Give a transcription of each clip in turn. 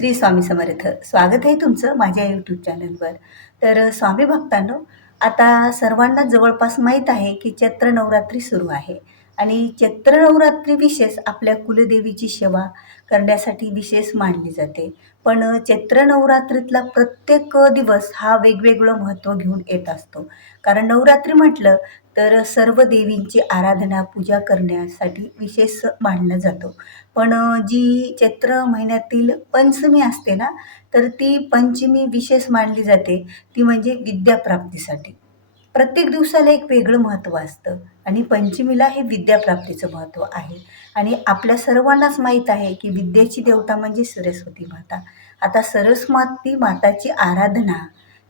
श्री स्वामी समर्थ. स्वागत आहे तुमचं माझ्या यूट्यूब चॅनलवर. तर स्वामी भक्तांनो, आता सर्वांना जवळपास माहीत आहे की चैत्र नवरात्री सुरू आहे आणि चैत्र नवरात्री विशेष आपल्या कुलदेवीची सेवा करण्यासाठी विशेष मानली जाते. पण चैत्र नवरात्रीतला प्रत्येक दिवस हा वेगवेगळं महत्त्व घेऊन येत असतो. कारण नवरात्री म्हटलं तर सर्व देवींची आराधना पूजा करण्यासाठी विशेष मानलं जातो. पण जी चैत्र महिन्यातील पंचमी असते ना, तर ती पंचमी विशेष मानली जाते. ती म्हणजे विद्याप्राप्तीसाठी. प्रत्येक दिवसाला एक वेगळं महत्त्व असतं आणि पंचमीला हे विद्याप्राप्तीचं महत्त्व आहे. आणि आपल्या सर्वांनाच माहीत आहे की विद्येची देवता म्हणजे सरस्वती माता. आता सरस्वती माताची आराधना,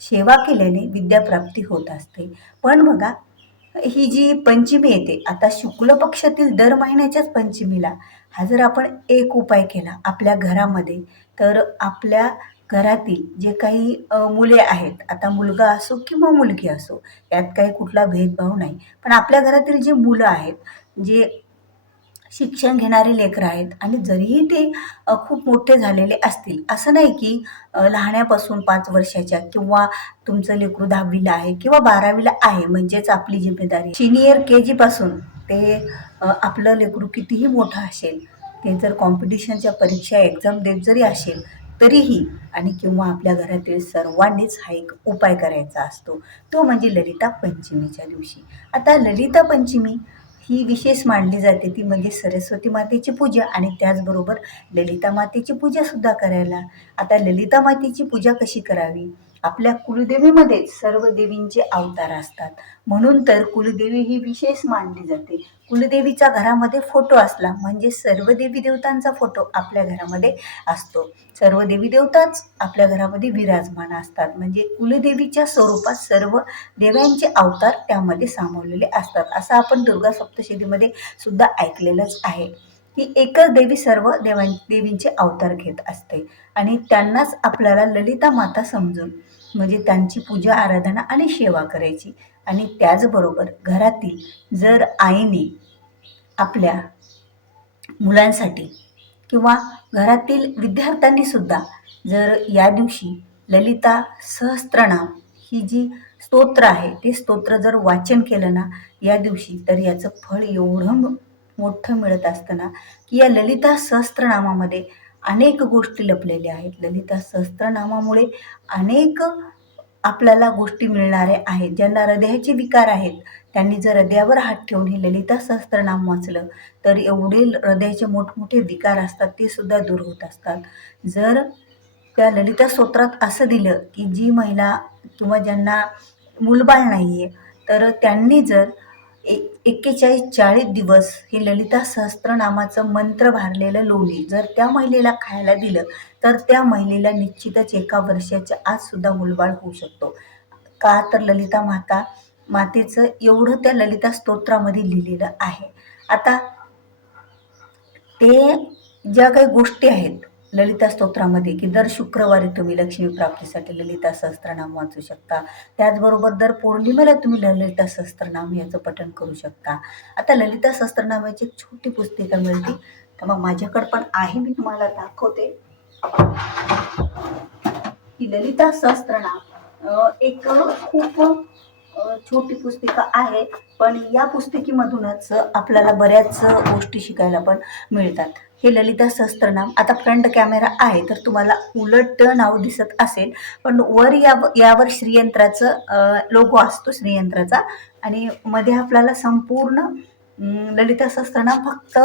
सेवा केल्याने विद्याप्राप्ती होत असते. पण बघा, ही जी पंचमी येते, आता शुक्ल पक्षातील दर महिन्याच्याच पंचमीला हा जर आपण एक उपाय केला आपल्या घरामध्ये, तर आपल्या घरातील जे काही मुले आहेत, आता मुलगा असो किंवा मुलगी असो, यात काही कुठला भेदभाव नाही. पण आपल्या घरातील जे मुलं आहेत, जे शिक्षण घेणारी लेकरं आहेत आणि जरीही ते खूप मोठे झालेले असतील, असं नाही की लहानापासून 5 वर्षाच्या किंवा तुमचं लेकरू 10वीला आहे किंवा 12वीला आहे म्हणजेच आपली जिम्मेदारी. सिनियर KG पासून ते आपलं लेकरू कितीही मोठं असेल, ते जर कॉम्पिटिशनच्या परीक्षा एक्झाम देत जरी असेल तरीही, आणि किंवा आपल्या घरातील सर्वांनीच हा एक उपाय करायचा असतो, तो म्हणजे ललिता पंचमीच्या दिवशी. आता ललिता पंचमी ही विशेष मानली जाते, ती म्हणजे सरस्वती मातेची पूजा आणि त्याचबरोबर ललिता मातेची पूजासुद्धा करायला. आता ललिता मातेची पूजा कशी करावी? आपल्या कुलदेवीमध्ये सर्व देवींचे अवतार असतात, म्हणून तर कुलदेवी ही विशेष मानली जाते. कुलदेवीचा घरामध्ये फोटो असला म्हणजे सर्व देवी देवतांचा फोटो आपल्या घरामध्ये असतो. सर्व देवी देवताच आपल्या घरामध्ये विराजमान असतात, म्हणजे कुलदेवीच्या स्वरूपात सर्व देवांचे अवतार त्यामध्ये सामावलेले असतात. असं आपण दुर्गा सप्तशतीमध्ये सुद्धा ऐकलेलंच आहे की एकच देवी सर्व देवींचे अवतार घेत असते आणि त्यांनाच आपल्याला ललिता माता समजून म्हणजे त्यांची पूजा आराधना आणि सेवा करायची. आणि त्याचबरोबर घरातील जर आईने आपल्या मुलांसाठी किंवा घरातील विद्यार्थ्यांनी सुद्धा जर या दिवशी ललिता सहस्त्रनाम ही जी स्तोत्र आहे ते स्तोत्र जर वाचन केलं ना या दिवशी, तर याचं फळ एवढं मोठं मिळत असतं ना, की या ललिता सहस्त्रनामामध्ये अनेक गोष्टी लपलेल्या आहेत. ललिता सहस्त्रनामामुळे अनेक आपल्याला गोष्टी मिळणाऱ्या आहेत. ज्यांना हृदयाचे विकार आहेत त्यांनी जर हृदयावर हात ठेवून हे ललिता सहस्त्रनाम वाचलं तर एवढे हृदयाचे मोठमोठे विकार असतात ते सुद्धा दूर होत असतात. जर त्या ललिता स्तोत्रात असं दिलं की जी महिला किंवा ज्यांना मूलबाळ नाही आहे, तर त्यांनी जर 41-40 दिवस हे ललिता सहस्त्रनामाचं मंत्र भारलेलं लोणी जर त्या महिलेला खायला दिलं, तर त्या महिलेला निश्चितच 1 वर्षाच्या आतसुद्धा मूलबाळ होऊ शकतो. का तर ललिता मातेचं एवढं त्या ललिता स्तोत्रामध्ये लिहिलेलं आहे. आता ते ज्या काही गोष्टी आहेत ललिता स्तोत्रामध्ये, की दर शुक्रवारी तुम्ही लक्ष्मी प्राप्तीसाठी ललिता सहस्त्रनाम वाचू शकता. त्याचबरोबर दर पौर्णिमेला तुम्ही ललिता सहस्त्रनाम याचं पठण करू शकता. आता ललिता सहस्त्रनामाची एक छोटी पुस्तिका मिळते, तर मग माझ्याकडे पण आहे, मी तुम्हाला दाखवते. ही ललिता सहस्त्रनाम एक खूप छोटी पुस्तिका आहे, पण या पुस्तिकेमधूनच आपल्याला बऱ्याच गोष्टी शिकायला पण मिळतात. हे ललिता सहस्त्रनाम, आता फ्रंट कॅमेरा आहे तर तुम्हाला उलट नाव दिसत असेल, पण वर यावर श्रीयंत्राचं लोगो असतो, श्रीयंत्राचा, आणि मध्ये आपल्याला संपूर्ण ललिता सहस्त्रनाम फक्त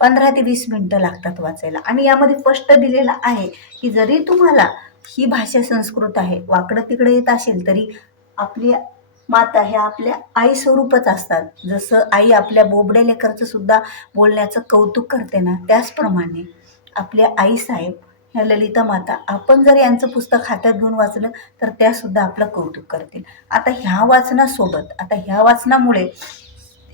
15 ते 20 मिनिटं लागतात वाचायला. आणि यामध्ये स्पष्ट दिलेलं आहे की जरी तुम्हाला ही भाषा संस्कृत आहे, वाकडं तिकडे येत असेल, तरी आपली माता ह्या आपल्या आई स्वरूपच असतात. जसं आई आपल्या बोबड्या लेकराचं सुद्धा बोलण्याचं कौतुक करते ना, त्याचप्रमाणे आपल्या आई साहेब ह्या ललिता माता, आपण जर यांचं पुस्तक हातात घेऊन वाचलं तर त्या सुद्धा आपलं कौतुक करतील. आता ह्या वाचनासोबत, आता ह्या वाचनामुळे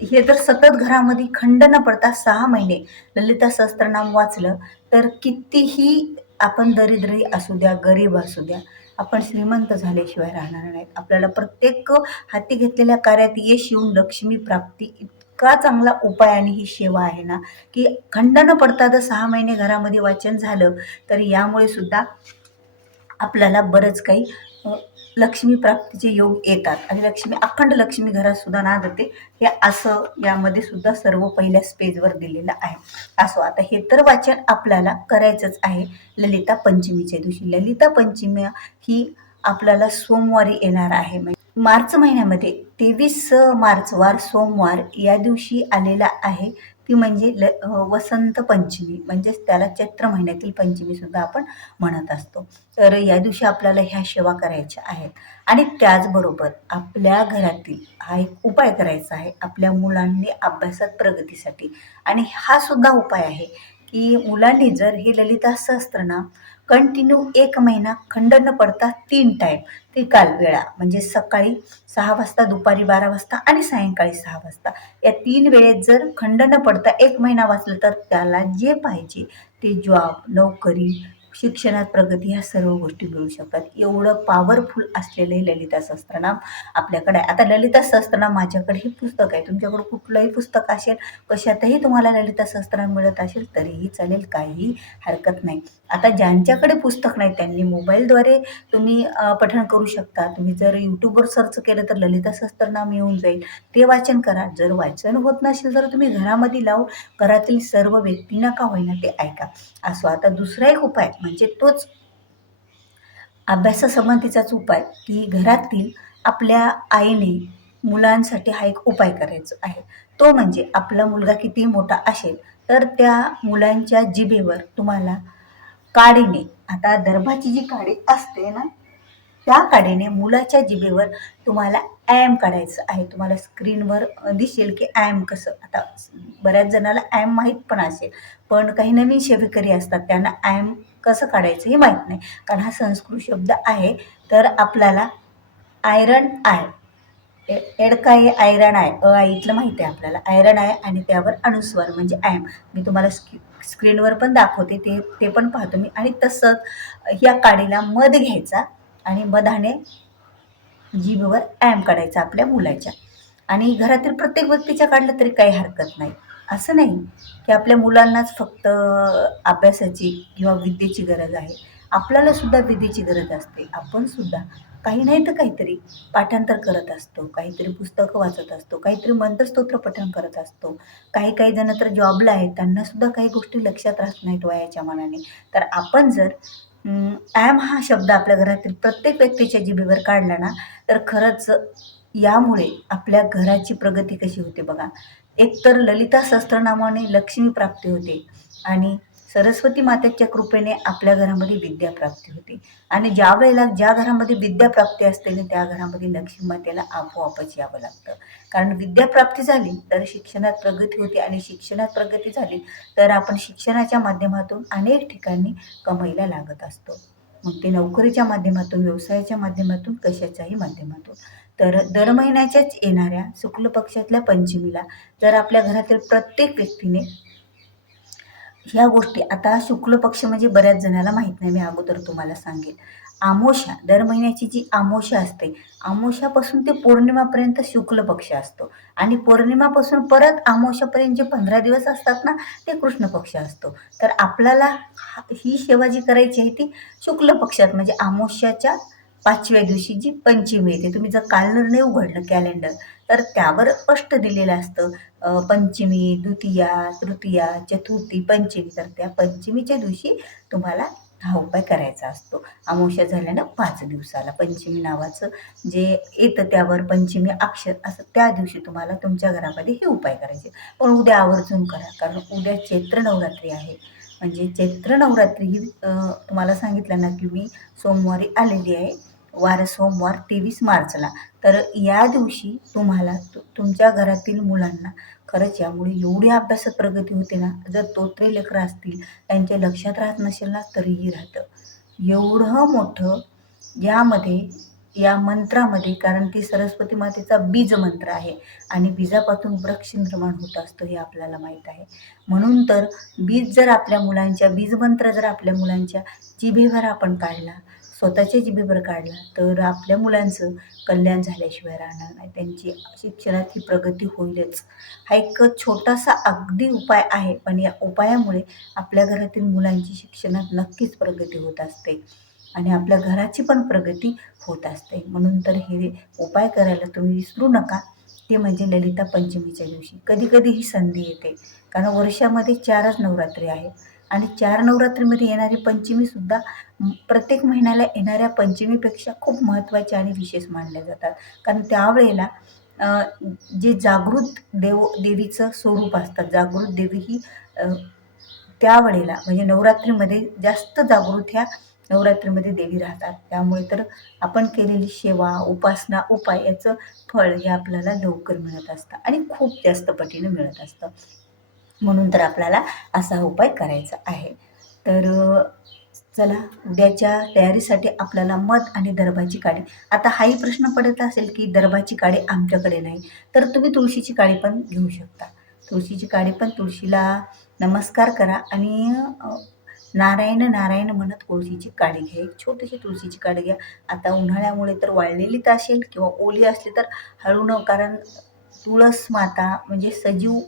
हे जर सतत घरामध्ये खंड न पडता 6 महिने ललिता सहस्त्रनाम वाचलं तर कितीही आपण दरिद्री असू द्या, गरीब असू द्या, आपण श्रीमंत झाल्याशिवाय राहणार नाहीत. आपल्याला प्रत्येक हाती घेतलेल्या कार्यात यश येऊन लक्ष्मी प्राप्ती इतका चांगला उपाय आणि ही सेवा आहे ना, की खंड न पडता जर 6 महिने घरामध्ये वाचन झालं, तर यामुळे सुद्धा आपल्याला बरंच काही लक्ष्मी प्राप्तीचे योग येतात आणि अखंड लक्ष्मी घरात सुद्धा नांदते. हे असं यामध्ये सुद्धा सर्व पहिल्या पेजवर दिलेलं आहे. असो, आता हे तर वाचन आपल्याला करायचंच आहे ललिता पंचमीच्या दिवशी. ललिता पंचमी ही आपल्याला सोमवारी येणार आहे. मार्च महिन्यामध्ये 23 मार्च वार सोमवार या दिवशी आलेला आहे. ती म्हणजे वसंत पंचमी, म्हणजेच त्याला चैत्र महिन्यातील पंचमी सुद्धा आपण म्हणत असतो. तर या दिवशी आपल्याला ह्या सेवा करायच्या आहेत आणि त्याचबरोबर आपल्या घरातील हा एक उपाय करायचा आहे आपल्या मुलांनी अभ्यासात प्रगतीसाठी. आणि हा सुद्धा उपाय आहे की मुलांनी जर हे ललिता सहस्त्रनाम कंटिन्यू 1 महिना खंड न पडता 3 टाईम ती कालवेळा, म्हणजे सकाळी 6 वाजता, दुपारी 12 वाजता आणि सायंकाळी 6 वाजता, या 3 वेळेत जर खंड न पडता 1 महिना वाचलं तर त्याला जे पाहिजे ते जॉब, नोकरी, शिक्षणात प्रगती ह्या सर्व गोष्टी मिळू शकतात. एवढं पॉवरफुल असलेलं हे ललिता सहस्त्रनाम आपल्याकडे आहे. आता ललिता सहस्त्रनाम माझ्याकडे हे पुस्तक आहे. तुमच्याकडे कुठलंही पुस्तक असेल, कशातही तुम्हाला ललिता सहस्त्रनाम मिळत असेल तरीही चालेल, काहीही हरकत नाही. आता ज्यांच्याकडे पुस्तक नाही त्यांनी मोबाईलद्वारे तुम्ही पठण करू शकता. तुम्ही जर यूट्यूबवर सर्च केलं तर ललिता सहस्त्रनाम येऊन जाईल, ते वाचन करा. जर वाचन होत नसेल तर तुम्ही घरामध्ये लावून घरातील सर्व व्यक्तींना का होईना ते ऐका. असो, आता दुसरा एक उपाय म्हणजे तोच अभ्यासासंबंधीचाच उपाय, की घरातील आपल्या आईने मुलांसाठी हा एक उपाय करायचा आहे. तो म्हणजे आपला मुलगा किती मोठा असेल तर त्या मुलांच्या जिभेवर तुम्हाला काडीने, आता दर्भाची जी काडी असते ना, त्या काडीने मुलाच्या जिभेवर तुम्हाला ॲम काढायचं आहे. तुम्हाला स्क्रीनवर दिसेल की ॲम कसं, आता बऱ्याच जणाला ॲम माहीत पण असेल, पण काही नवीन सेवेकरी असतात त्यांना ॲम कसं काढायचं हे माहीत नाही, कारण हा संस्कृत शब्द आहे. तर आपल्याला आयरन आय, एडकाय आयरन आहे, इथलं माहिती आहे आपल्याला, आयरन आहे आणि त्यावर अनुस्वार म्हणजे ॲम. मी तुम्हाला स्क्रीनवर पण दाखवते, ते ते पण पाहतो मी. आणि तसंच या काडीला मध घ्यायचा आणि मधाने जीभवर ॲम काढायचा आपल्या मुलाच्या. आणि घरातील प्रत्येक व्यक्तीच्या काढलं तरी काही हरकत नाही. असं नाही की आपल्या मुलांनाच फक्त अभ्यासाची किंवा विद्येची गरज आहे. आपल्याला सुद्धा विद्येची गरज असते. आपण सुद्धा काही नाही तर काहीतरी पाठांतर करत असतो, काहीतरी पुस्तकं वाचत असतो, काहीतरी मंत्रस्तोत्र पठण करत असतो. काही काही जण तर जॉबला आहेत, त्यांना सुद्धा काही गोष्टी लक्षात राहत नाहीत वयाच्या मानाने. तर आपण जर ॲम हा शब्द आपल्या घरातील प्रत्येक व्यक्तीच्या जिभेवर काढला ना, तर खरंच यामुळे आपल्या घराची प्रगती कशी होते बघा. एकतर ललिता सहस्त्रनामाने लक्ष्मी प्राप्ती होते आणि सरस्वती मातेच्या कृपेने आपल्या घरामध्ये विद्या प्राप्ती होते. आणि ज्या वेळेला ज्या घरामध्ये विद्या प्राप्ती असते ना, त्या घरामध्ये लक्ष्मी मातेला आपोआपच यावं लागतं. कारण विद्या प्राप्ती झाली तर शिक्षणात प्रगती होते आणि शिक्षणात प्रगती झाली तर आपण शिक्षणाच्या माध्यमातून अनेक ठिकाणी कमाईला लागत असतो. मग ते नोकरीच्या माध्यमातून, व्यवसायाच्या माध्यमातून, कशाच्याही माध्यमातून. तर दर महिन्याच्याच येणाऱ्या शुक्ल पक्षातल्या पंचमीला जर आपल्या घरातील प्रत्येक व्यक्तीने ह्या गोष्टी, आता शुक्ल पक्ष म्हणजे बऱ्याच जणाला माहीत नाही, मी अगोदर तुम्हाला सांगेल. अमावस्या, दर महिन्याची जी अमावस्या असते, अमावस्यापासून ते पौर्णिमापर्यंत शुक्ल पक्ष असतो आणि पौर्णिमापासून परत अमावस्यापर्यंत जे 15 दिवस असतात ना, ते कृष्ण पक्ष असतो. तर आपल्याला ही सेवा जी करायची आहे ती शुक्ल पक्षात, म्हणजे अमावस्याच्या 5व्या दिवशी जी पंचमी येते. तुम्ही जर कॅलेंडर नाही उघडलं कॅलेंडर, तर त्यावर स्पष्ट दिलेलं असतं पंचमी, द्वितीया, तृतीया, चतुर्थी, पंचमी. तर त्या पंचमीच्या दिवशी तुम्हाला हा उपाय करायचा असतो. अमावस्या झाल्यानं 5 दिवसाला पंचमी नावाचं जे येतं त्यावर पंचमी अक्षर असं, त्या दिवशी तुम्हाला तुमच्या घरामध्ये हे उपाय करायचे. पण उद्या आवर्जून करा, कारण उद्या चैत्र नवरात्री आहे. म्हणजे चैत्र नवरात्री ही तुम्हाला सांगितलं ना की मी सोमवारी आलेली आहे, वार सोमवार 23 मार्चला. तर या दिवशी तुम्हाला तुमच्या घरातील मुलांना खरंच यामुळे एवढी अभ्यासात प्रगती होते ना, जर तोत्रे लेकरं असतील त्यांच्या लक्षात राहत नसेल ना तरीही राहतं. एवढं मोठं यामध्ये, या मंत्रामध्ये, कारण ती सरस्वती मातेचा बीज मंत्र आहे आणि बीजापासून वृक्ष निर्माण होत असतो हे आपल्याला माहीत आहे. म्हणून तर बीज जर आपल्या मुलांच्या, बीज मंत्र जर आपल्या मुलांच्या जिभेवर आपण काढला, स्वतःच्या जिभेवर काढला तर आपल्या मुलांचं कल्याण झाल्याशिवाय राहणार नाही. त्यांची शिक्षणाची प्रगती होईलच. हा एक छोटासा अगदी उपाय आहे, पण या उपायामुळे आपल्या घरातील मुलांची शिक्षणात नक्कीच प्रगती होत असते आणि आपल्या घराची पण प्रगती होत असते. म्हणून तर हे उपाय करायला तुम्ही विसरू नका. ते म्हणजे ललिता पंचमीच्या दिवशी. कधी-कधी ही संधी येते, कारण वर्षामध्ये 4च नवरात्री आहेत आणि 4 नवरात्रीमध्ये येणारी पंचमीसुद्धा प्रत्येक महिन्याला येणाऱ्या पंचमीपेक्षा खूप महत्त्वाच्या आणि विशेष मानल्या जातात. कारण त्यावेळेला अ, जे जागृत देवीचं स्वरूप असतात, जागृत देवी ही त्यावेळेला म्हणजे नवरात्रीमध्ये जास्त जागृत ह्या नवरात्रीमध्ये देवी राहतात. त्यामुळे तर आपण केलेली सेवा, उपासना, उपाय याचं फळ हे आपल्याला लवकर मिळत असतं आणि खूप जास्त पटीने मिळत असतं. म्हणून तर आपल्याला असा उपाय करायचा आहे. तर चला, उद्याच्या तयारीसाठी आपल्याला मध आणि दर्भाची काडी. आता हाही प्रश्न पडत असेल की दर्भाची काडी आमच्याकडे नाही, तर तुम्ही तुळशीची काडी पण घेऊ शकता. तुळशीची काडी पण तुळशीला नमस्कार करा आणि नारायण नारायण म्हणत तुळशीची काडी घ्या. एक छोटीशी तुळशीची काडी घ्या. आता उन्हाळ्यामुळे तर वाळलेली तर असेल किंवा ओली असली तर हळू न, कारण तुळस माता म्हणजे सजीव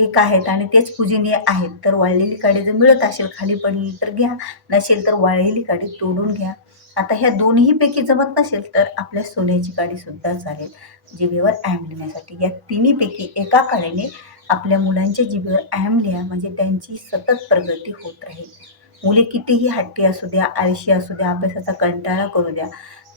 एक आहेत आणि तेच पूजनीय आहेत. तर वाळलेली काडी जर मिळत असेल, खाली पडली तर घ्या, नसेल तर वाळलेली काडी तोडून घ्या. आता ह्या दोन्हीपैकी जमत नसेल तर आपल्या सोन्याची काडीसुद्धा चालेल जिभेवर ॲम लिहिण्यासाठी. या तिन्हीपैकी एका काडीने आपल्या मुलांच्या जिभेवर ॲम लिहा, म्हणजे त्यांची सतत प्रगती होत राहील. मुले कितीही हट्टी असू द्या, आळशी असू द्या, अभ्यासाचा कंटाळा करू द्या,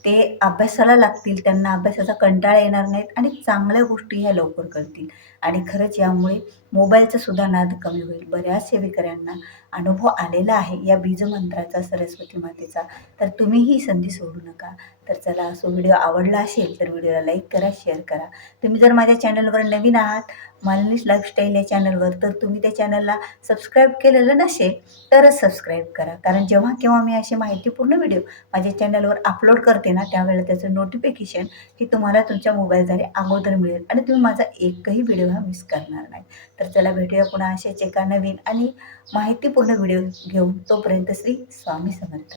ते अभ्यासाला लागतील, त्यांना अभ्यासाचा कंटाळा येणार नाहीत आणि चांगल्या गोष्टी ह्या लवकर कळतील. आणि खरंच यामुळे मोबाईलचा सुद्धा नाद कमी होईल. बऱ्याच सेविकऱ्यांना अनुभव आलेला आहे या बीजमंत्राचा, सरस्वती मातेचा. तर तुम्ही ही संधी सोडू नका. तर चला, व्हिडिओ आवडला असेल तर व्हिडिओला लाईक करा, शेअर करा. तुम्ही जर माझ्या चॅनलवर नवीन आहात, मालनीश लाईफस्टाईल या चॅनलवर, तर तुम्ही त्या चॅनलला सबस्क्राईब केलेलं नसेल तरच सबस्क्राईब करा. कारण जेव्हा केव्हा मी असे माहितीपूर्ण व्हिडिओ माझ्या चॅनलवर अपलोड करते ना, त्यावेळेला त्याचं नोटिफिकेशन हे तुम्हाला तुमच्या मोबाईलद्वारे अगोदर मिळेल आणि तुम्ही माझा एकही व्हिडिओ हा मिस करणार नाही. तर चला, भेटूया पुन्हा अशाच एका नवीन आणि माहितीपूर्ण व्हिडिओ घेऊन. तोपर्यंत श्री स्वामी समर्थ.